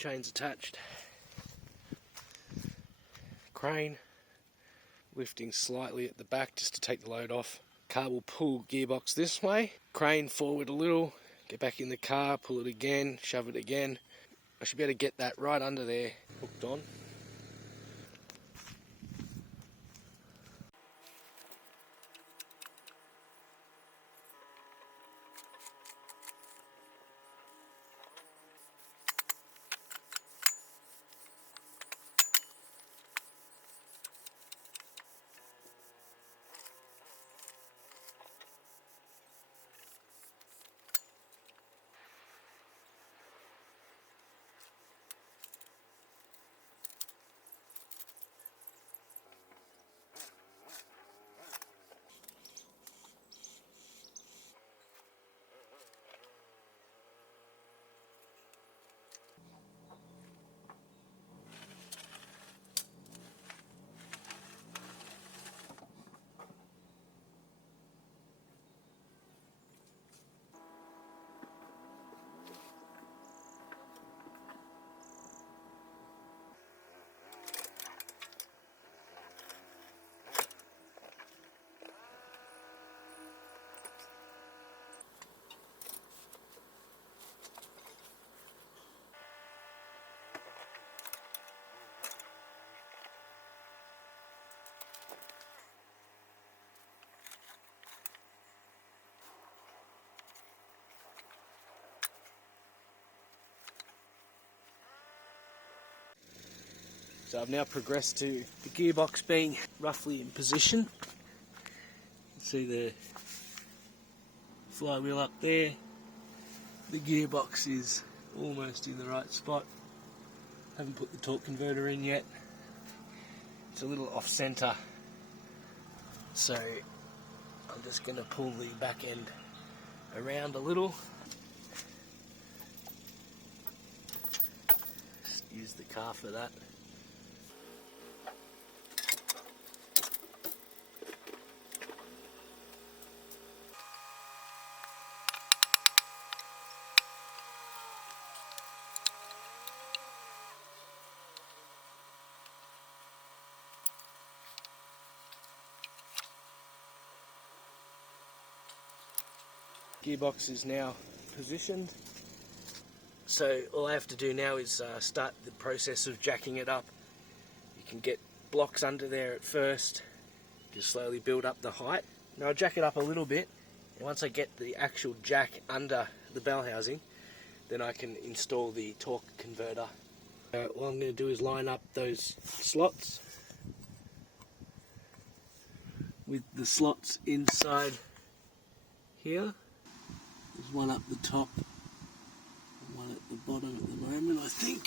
chains attached. Crane lifting slightly at the back just to take the load off. Car will pull gearbox this way, crane forward a little, get back in the car, pull it again, shove it again. I should be able to get that right under there, hooked on. So I've now progressed to the gearbox being roughly in position. You can see the flywheel up there. The gearbox is almost in the right spot. Haven't put the torque converter in yet. It's a little off centre. So I'm just going to pull the back end around a little. Just use the car for that. Gearbox is now positioned, so all I have to do now is start the process of jacking it up. You can get blocks under there at first, just slowly build up the height. Now I'll jack it up a little bit, and once I get the actual jack under the bell housing, then I can install the torque converter. What I'm going to do is line up those slots with the slots inside here. There's one up the top and one at the bottom at the moment, I think.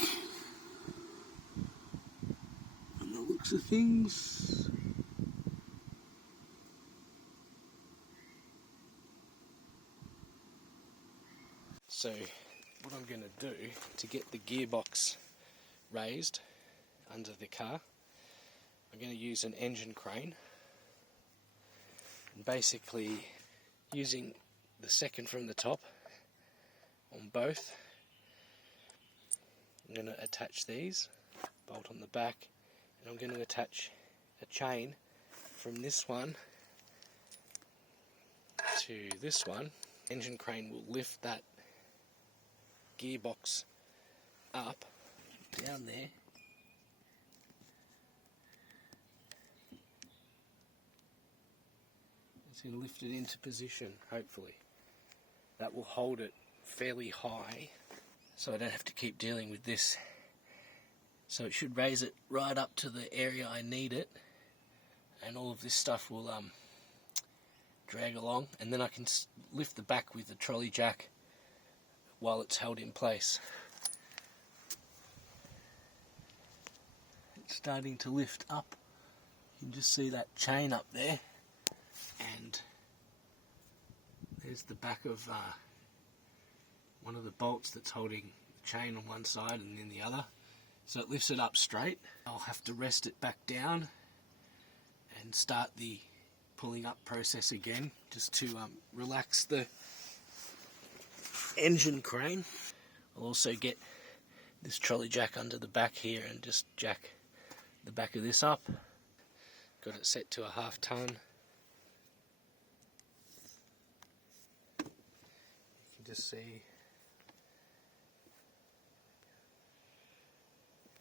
From the looks of things. So what I'm going to do to get the gearbox raised under the car, I'm going to use an engine crane. And basically using the second from the top on both, I'm going to attach these, bolt on the back, and I'm going to attach a chain from this one to this one. Engine crane will lift that gearbox up, down there. It's going to lift it into position, hopefully. That will hold it fairly high, so I don't have to keep dealing with this. So it should raise it right up to the area I need it, and all of this stuff will drag along, and then I can lift the back with the trolley jack while it's held in place. It's starting to lift up. You can just see that chain up there, and there's the back of one of the bolts that's holding the chain on one side and then the other. So it lifts it up straight. I'll have to rest it back down and start the pulling up process again, just to relax the engine crane. I'll also get this trolley jack under the back here and just jack the back of this up. Got it set to a 1/2 ton. You can just see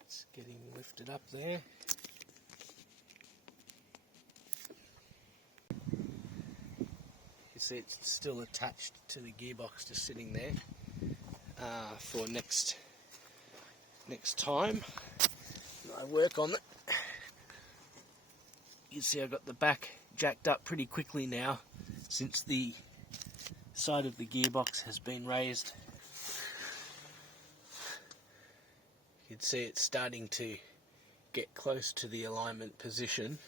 it's getting lifted up there. You see it's still attached to the gearbox, just sitting there for next time I work on it. You see I got the back jacked up pretty quickly now since the side of the gearbox has been raised. You can see it's starting to get close to the alignment position,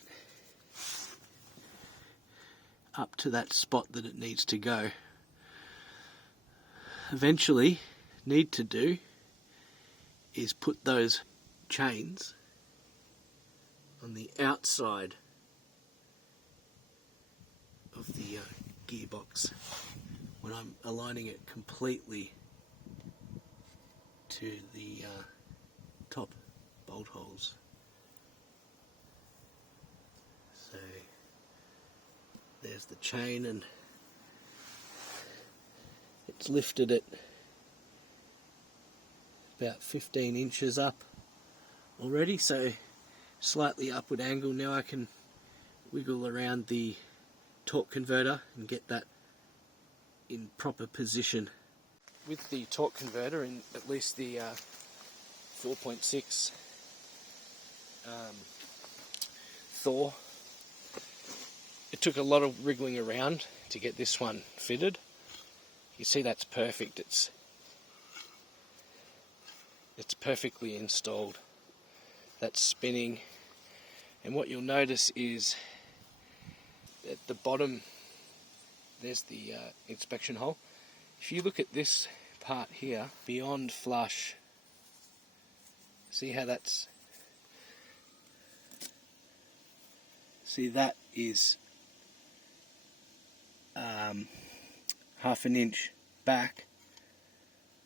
up to that spot that it needs to go. Eventually, need to do is put those chains on the outside of the gearbox when I'm aligning it completely to the top bolt holes. So there's the chain, and it's lifted it about 15 inches up already, so slightly upward angle. Now I can wiggle around the torque converter and get that in proper position. With the torque converter, in at least the 4.6 Thor, it took a lot of wriggling around to get this one fitted. You see that's perfect. It's perfectly installed. That's spinning, and what you'll notice is at the bottom there's the inspection hole. If you look at this part here, beyond flush, see how that's, see that is 1/2 inch back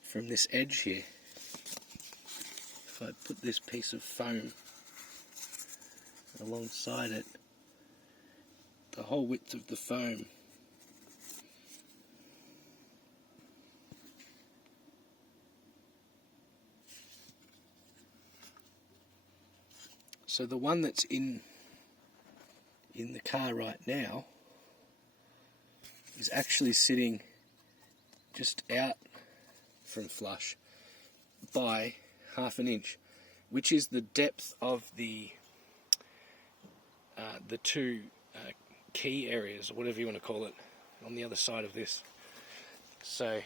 from this edge here. If I put this piece of foam alongside it, the whole width of the foam so the one that's in the car right now is actually sitting just out from flush by 1/2 inch, which is the depth of the two key areas, or whatever you want to call it, on the other side of this. So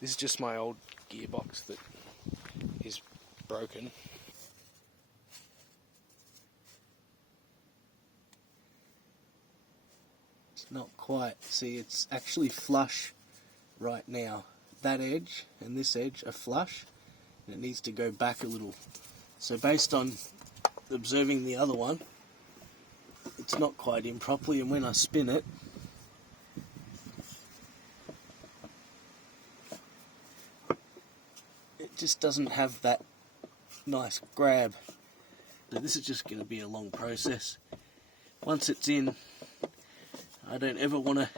this is just my old gearbox that is broken. It's not quite, see, it's actually flush right now. That edge and this edge are flush, and it needs to go back a little. So based on observing the other one, it's not quite in properly, and when I spin it, it just doesn't have that nice grab. So this is just going to be a long process. Once it's in, I don't ever want to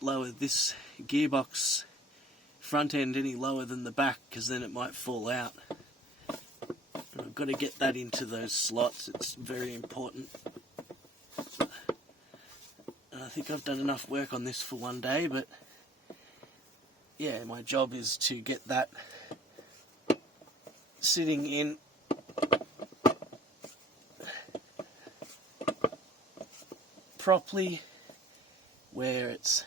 lower this gearbox front end any lower than the back, because then it might fall out. And I've got to get that into those slots. It's very important. And I think I've done enough work on this for one day, but yeah, my job is to get that sitting in properly, where it's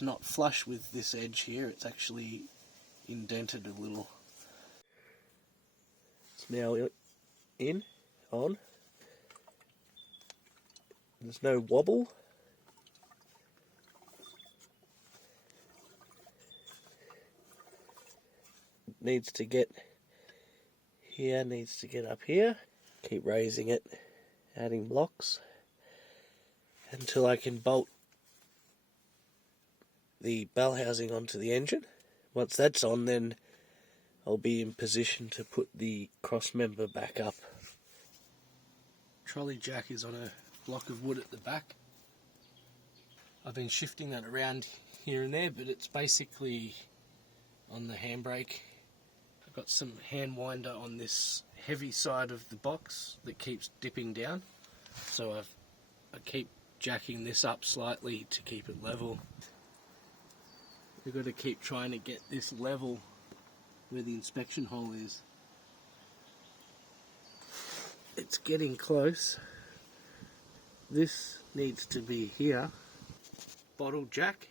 not flush with this edge here, it's actually indented a little. It's now on. There's no wobble. It needs to get here, needs to get up here. Keep raising it, adding blocks until I can bolt the bell housing onto the engine. Once that's on, then I'll be in position to put the cross member back up. Trolley jack is on a block of wood at the back. I've been shifting that around here and there, but it's basically on the handbrake. I've got some hand winder on this heavy side of the box that keeps dipping down, so I keep jacking this up slightly to keep it level. We've got to keep trying to get this level where the inspection hole is. It's getting close. This needs to be here. Bottle jack,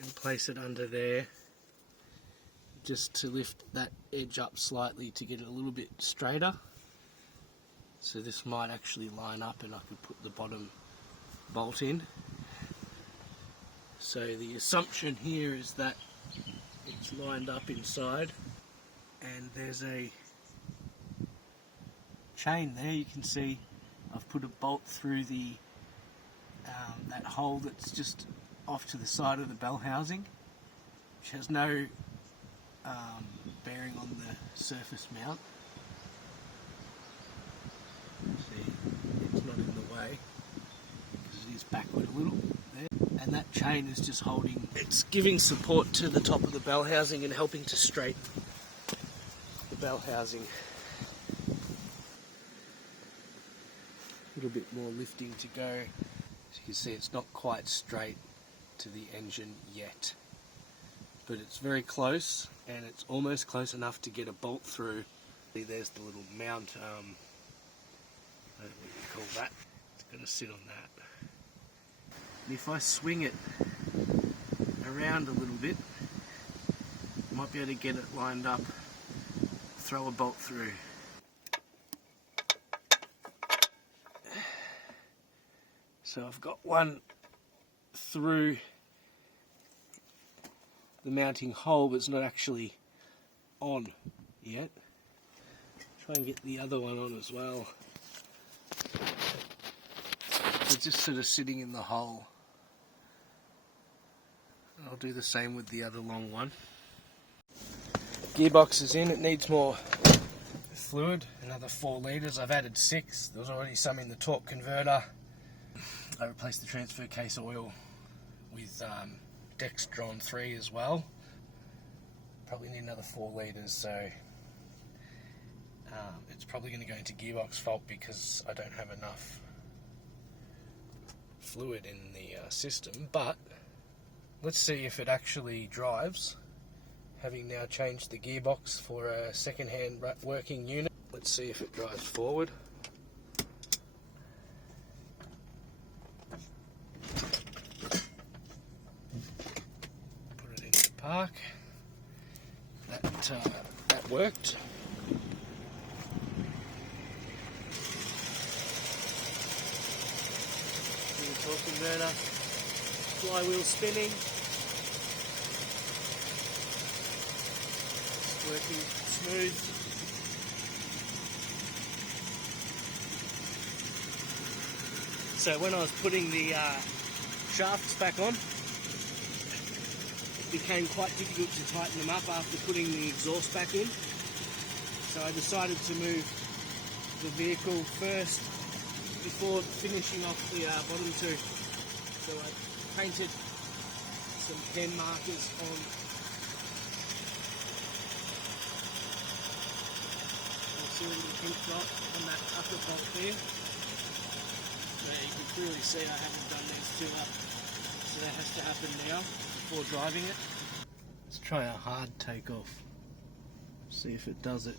and place it under there just to lift that edge up slightly to get it a little bit straighter. So this might actually line up and I could put the bottom bolt in. So the assumption here is that it's lined up inside, and there's a chain there. You can see I've put a bolt through the that hole that's just off to the side of the bell housing, which has no bearing on the surface mount. See, it's not in the way because it is backward a little there, and that chain is just holding, it's giving support to the top of the bell housing and helping to straighten the bell housing. A little bit more lifting to go. As you can see, it's not quite straight to the engine yet, but it's very close, and it's almost close enough to get a bolt through. See, there's the little mount, I don't know what you call that. It's going to sit on that. And if I swing it around a little bit, I might be able to get it lined up, throw a bolt through. So I've got one through the mounting hole, but it's not actually on yet. Try and get the other one on as well. It's just sort of sitting in the hole. I'll do the same with the other long one. Gearbox is in, it needs more fluid, another 4 litres. I've added 6, there was already some in the torque converter. I replaced the transfer case oil with Dextron 3 as well. Probably need another 4 litres, so it's probably going to go into gearbox fault because I don't have enough fluid in the system. But let's see if it actually drives, having now changed the gearbox for a second-hand working unit. Let's see if it drives forward. Park. That worked. The torque converter, flywheel spinning. It's working smooth. So when I was putting the shafts back on, became quite difficult to tighten them up after putting the exhaust back in. So I decided to move the vehicle first before finishing off the bottom 2. So I painted some pen markers on see a little pink dot on that upper bolt there. So you can clearly see I haven't done these 2 up. So that has to happen now before driving it. Let's try a hard takeoff. See if it does it.